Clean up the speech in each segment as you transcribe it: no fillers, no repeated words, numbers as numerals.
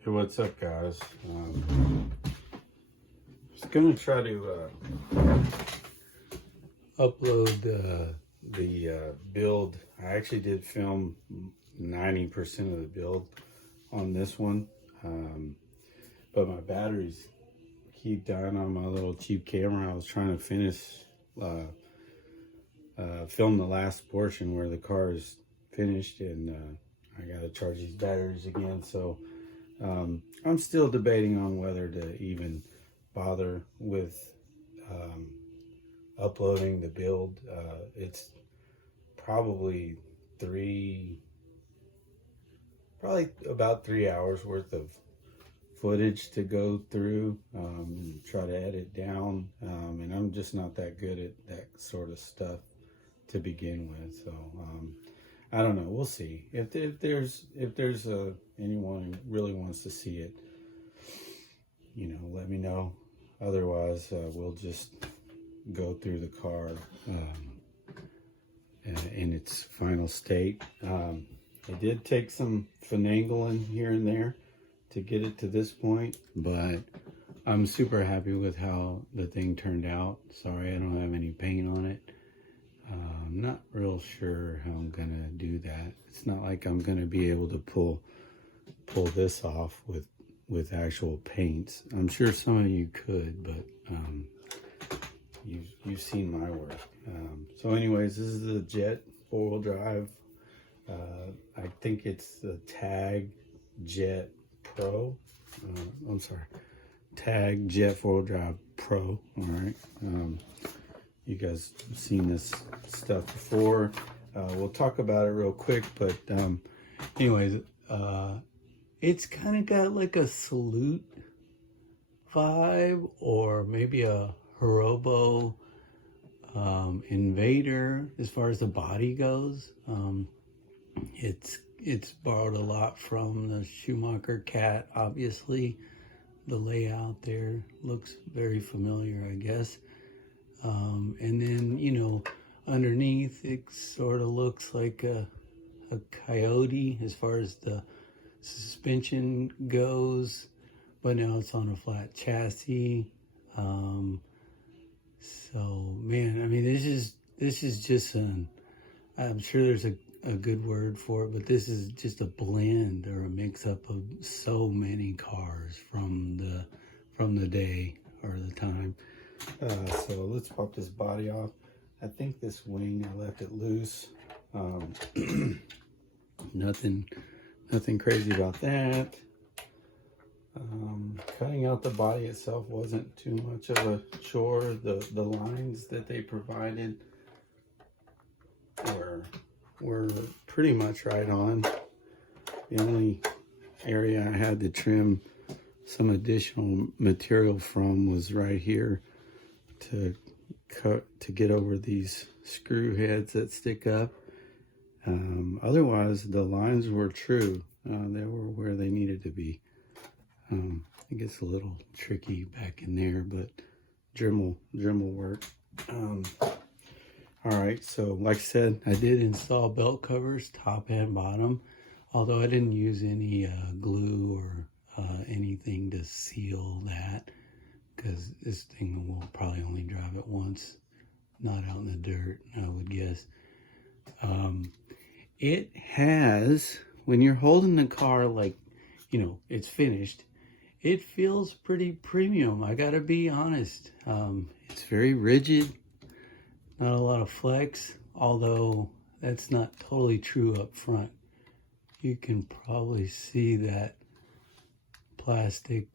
Hey, what's up, guys? Just gonna try to upload the build. I actually did film 90% of the build on this one, but my batteries keep dying on my little cheap camera. I was trying to finish film the last portion where the car is finished, and I gotta charge these batteries again. So I'm still debating on whether to even bother with uploading the build. It's probably about 3 hours worth of footage to go through, try to edit down, and I'm just not that good at that sort of stuff to begin with. So I don't know. We'll see if there's anyone who really wants to see it. Let me know. Otherwise, we'll just go through the car in its final state. It did take some finagling here and there to get it to this point, but I'm super happy with how the thing turned out. Sorry I don't have any paint on it. I'm not real sure how I'm gonna do that. It's not like I'm gonna be able to pull this off with actual paints. I'm sure some of you could, but you've seen my work. So anyways, this is the Jet 4-wheel drive. I think it's the Tag Jet Pro. I'm sorry, Tag Jet 4-wheel drive Pro. All right. You guys have seen this stuff before. We'll talk about it real quick, but anyways, it's kind of got like a Salute vibe, or maybe a Hirobo Invader as far as the body goes. It's borrowed a lot from the Schumacher Cat. Obviously, the layout there looks very familiar, I guess. And then, underneath it sort of looks like a Coyote as far as the suspension goes, but now it's on a flat chassis. So man, I mean, this is just I'm sure there's a good word for it, but this is just a blend or a mix up of so many cars from the day or the time. So let's pop this body off. I think this wing, I left it loose. Nothing crazy about that. Cutting out the body itself wasn't too much of a chore. The lines that they provided were pretty much right on. The only area I had to trim some additional material from was right here to get over these screw heads that stick up. Otherwise, the lines were true. They were where they needed to be. It gets a little tricky back in there, but Dremel work. All right, so like I said, I did install belt covers, top and bottom, although I didn't use any glue or anything to seal that, because this thing will probably only drive it once, not out in the dirt, I would guess. It has, when you're holding the car like, it's finished, it feels pretty premium. I gotta be honest. It's very rigid, not a lot of flex, although that's not totally true up front. You can probably see that plastic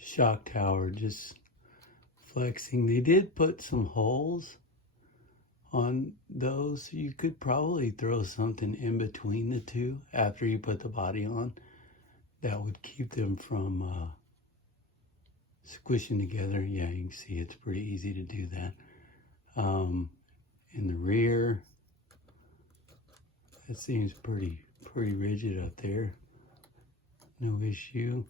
shock tower just flexing. They did put some holes on those, so you could probably throw something in between the two after you put the body on. That would keep them from squishing together. Yeah, you can see it's pretty easy to do that. In the rear, that seems pretty rigid up there. No issue.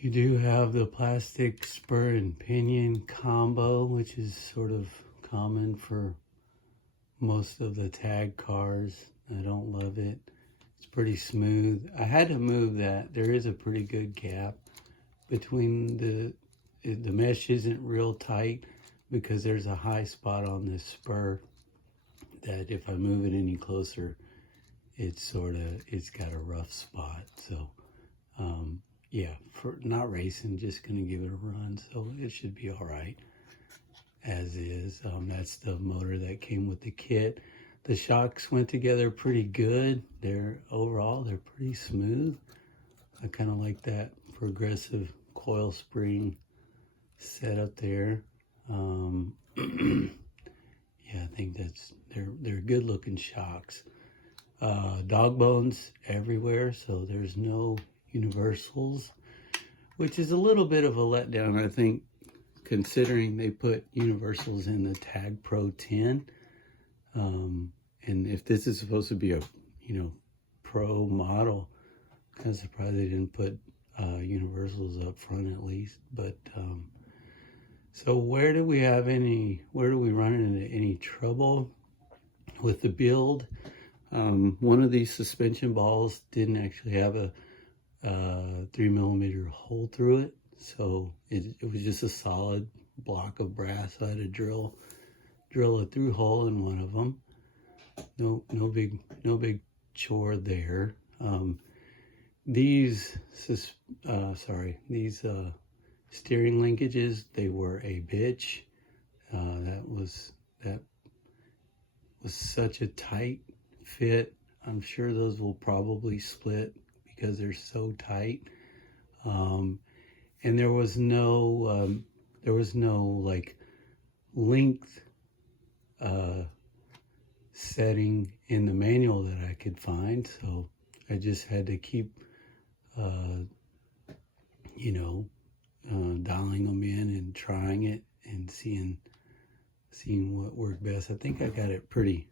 You do have the plastic spur and pinion combo, which is sort of common for most of the Tag cars. I don't love it. It's pretty smooth. I had to move that. There is a pretty good gap between the mesh isn't real tight because there's a high spot on this spur that if I move it any closer, it's got a rough spot. So yeah, for not racing, just gonna give it a run, so it should be all right as is. That's the motor that came with the kit. The shocks went together pretty good. Overall they're pretty smooth. I kind of like that progressive coil spring setup there. Yeah, I think they're good looking shocks. Dog bones everywhere, so there's no universals, which is a little bit of a letdown, I think, considering they put universals in the Tag Pro 10. And if this is supposed to be a, pro model, kind of surprised they didn't put universals up front at least. But so where do we run into any trouble with the build? One of these suspension balls didn't actually have a 3mm hole through it, so it was just a solid block of brass. So I had to drill a through hole in one of them. No big chore there. These steering linkages, they were a bitch. That was such a tight fit. I'm sure those will probably split because they're so tight. And there was no like length setting in the manual that I could find, so I just had to keep dialing them in and trying it and seeing what worked best. I think I got it pretty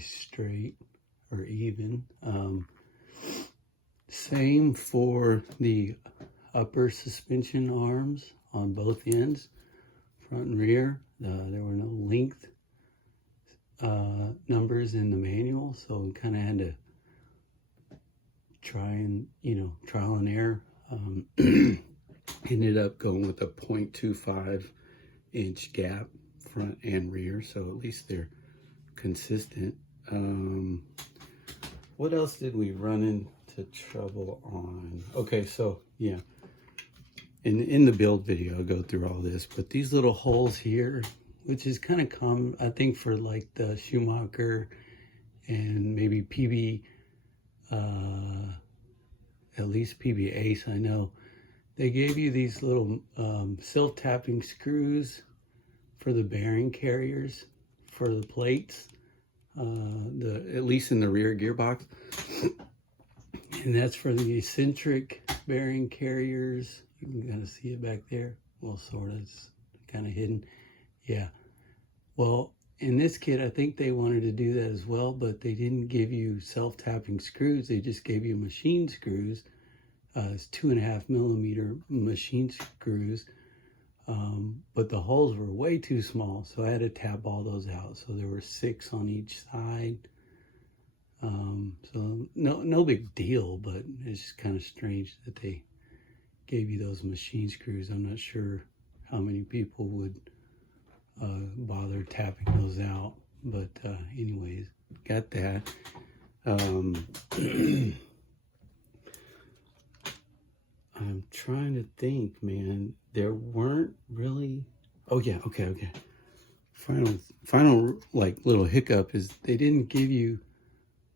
straight or even. Same for the upper suspension arms on both ends, front and rear. There were no length numbers in the manual, so we kind of had to try and trial and error. Ended up going with a 0.25 inch gap front and rear, so at least they're consistent. What else did we run into trouble on? Okay, so yeah, in the build video I'll go through all this, but these little holes here, which is kind of common, I think, for like the Schumacher and maybe PB, at least PB Ace, I know. They gave you these little self-tapping screws for the bearing carriers for the plates, at least in the rear gearbox. And that's for the eccentric bearing carriers. You can kind of see it back there. Well, sort of, it's kind of hidden. Yeah. Well, in this kit, I think they wanted to do that as well, but they didn't give you self-tapping screws. They just gave you machine screws. It's 2.5mm machine screws. But the holes were way too small, so I had to tap all those out. So there were 6 on each side. So no big deal, but it's just kind of strange that they gave you those machine screws. I'm not sure how many people would bother tapping those out, but anyways, got that. I'm trying to think, man. There weren't really. Oh yeah, okay. Final like little hiccup is they didn't give you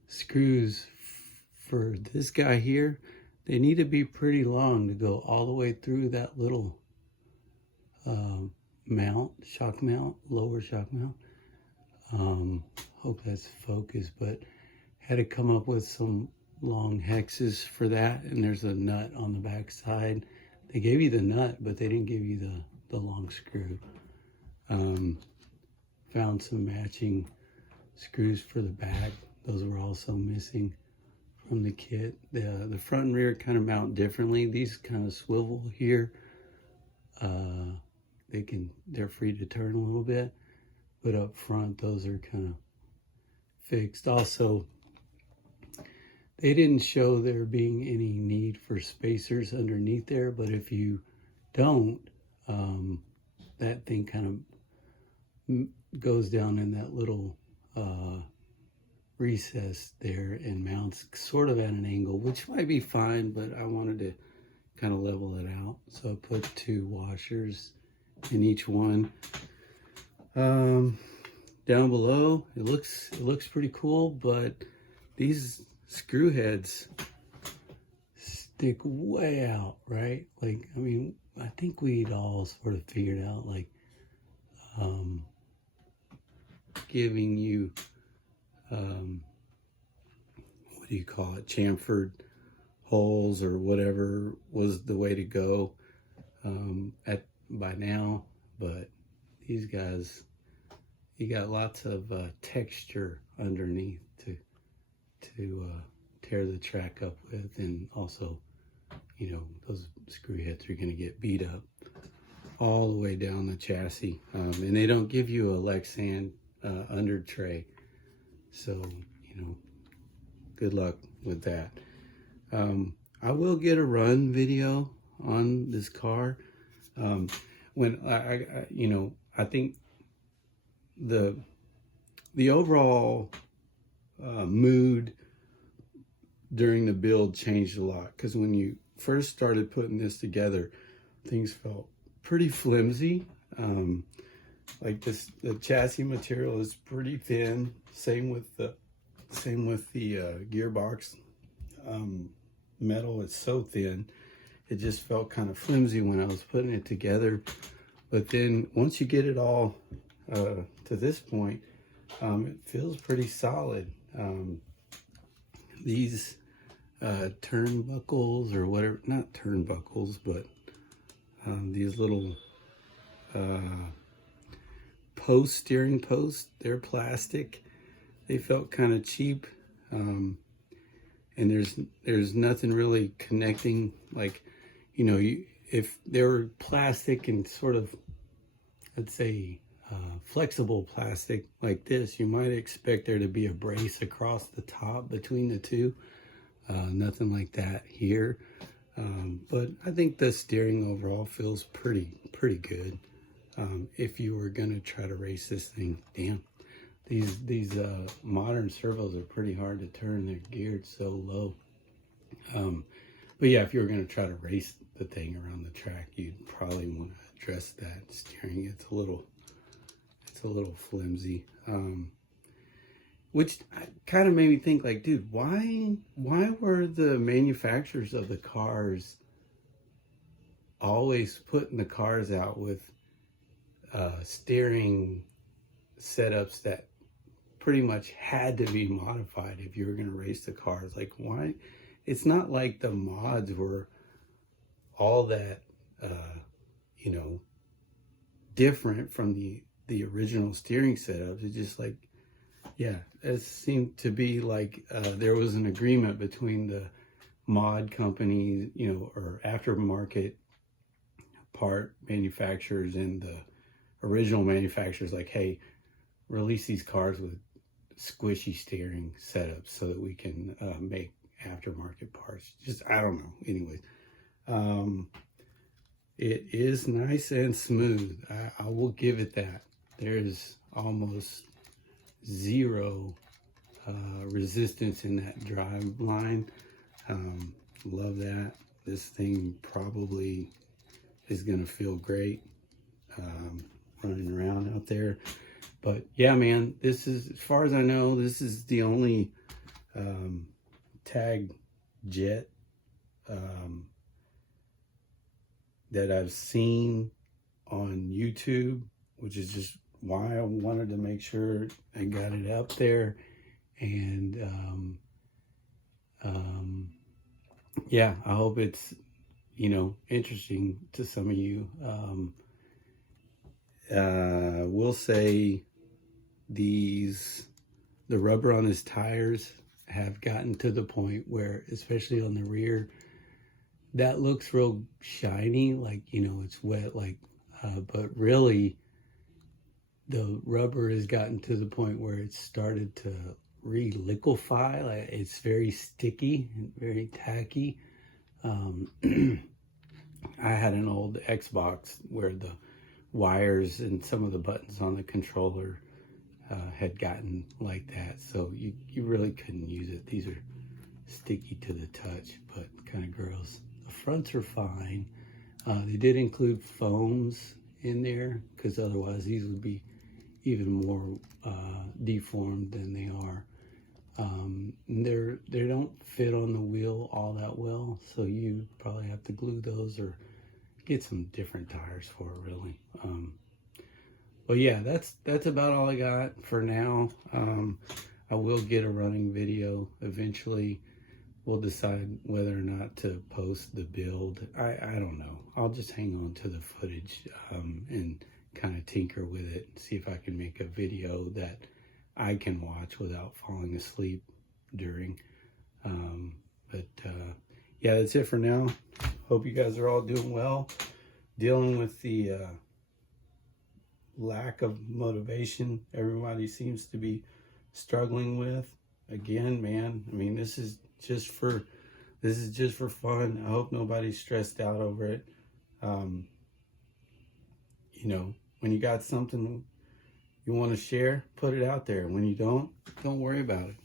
screws for this guy here. They need to be pretty long to go all the way through that little shock mount, lower shock mount. Hope that's focused, but had to come up with some long hexes for that, and there's a nut on the back side. They gave you the nut, but they didn't give you the long screw. Found some matching screws for the back. Those were also missing from the kit. The front and rear kind of mount differently. These kind of swivel here. They're free to turn a little bit, but up front those are kind of fixed. Also, they didn't show there being any need for spacers underneath there, but if you don't, that thing kind of goes down in that little recess there and mounts sort of at an angle, which might be fine, but I wanted to kind of level it out. So I put 2 washers in each one. Down below, it looks pretty cool, but these screw heads stick way out, right? Like, I mean, I think we'd all sort of figured out, like, giving you, what do you call it, chamfered holes or whatever was the way to go by now. But these guys, you got lots of texture underneath to tear the track up with, and also, you know, those screw heads are going to get beat up all the way down the chassis, and they don't give you a Lexan under tray, so you know, good luck with that. I will get a run video on this car when I you know, I think the overall mood during the build changed a lot, because when you first started putting this together, things felt pretty flimsy. Like the chassis material is pretty thin. Same with the gearbox. Metal is so thin, it just felt kind of flimsy when I was putting it together. But then once you get it all to this point, it feels pretty solid. These turnbuckles, or whatever, not turnbuckles, but these little steering posts, they're plastic. They felt kind of cheap, and there's nothing really connecting. Like, you know, if they were plastic and sort of, let's say, flexible plastic like this, you might expect there to be a brace across the top between the two. Nothing like that here. But I think the steering overall feels pretty good. If you were gonna try to race this thing, damn, these modern servos are pretty hard to turn. They're geared so low. But yeah, if you were gonna try to race the thing around the track, you'd probably want to address that steering. It's a little flimsy. Which kind of made me think, like, dude, why were the manufacturers of the cars always putting the cars out with steering setups that pretty much had to be modified if you were going to race the cars? Like, why? It's not like the mods were all that, you know, different from the original steering setups. It's just like, yeah, it seemed to be like there was an agreement between the mod companies, you know, or aftermarket part manufacturers and the original manufacturers, like, hey, release these cars with squishy steering setups so that we can make aftermarket parts. Just, I don't know. Anyways, it is nice and smooth. I will give it that. There's almost zero resistance in that drive line. Love that. This thing probably is gonna feel great running around out there. But yeah, man, this is, as far as I know, this is the only tag jet that I've seen on YouTube, which is just why I wanted to make sure I got it up there. And yeah, I hope it's, you know, interesting to some of you. We'll say the rubber on his tires have gotten to the point where, especially on the rear, that looks real shiny, like, you know, it's wet, like, but really the rubber has gotten to the point where it's started to re-liquefy. Like, it's very sticky and very tacky. I had an old Xbox where the wires and some of the buttons on the controller had gotten like that, so you really couldn't use it. These are sticky to the touch, but kind of gross. The fronts are fine. They did include foams in there, because otherwise these would be even more deformed than they are. They don't fit on the wheel all that well, so you probably have to glue those or get some different tires for it, really. But yeah, that's about all I got for now. I will get a running video eventually. We'll decide whether or not to post the build. I don't know. I'll just hang on to the footage and kind of tinker with it, see if I can make a video that I can watch without falling asleep during. Yeah, that's it for now. Hope you guys are all doing well, dealing with the lack of motivation everybody seems to be struggling with. Again, man, I mean, this is just for fun. I hope nobody's stressed out over it. You know, when you got something you want to share, put it out there. When you don't worry about it.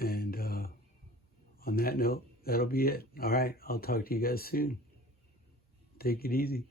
And on that note, that'll be it. All right, I'll talk to you guys soon. Take it easy.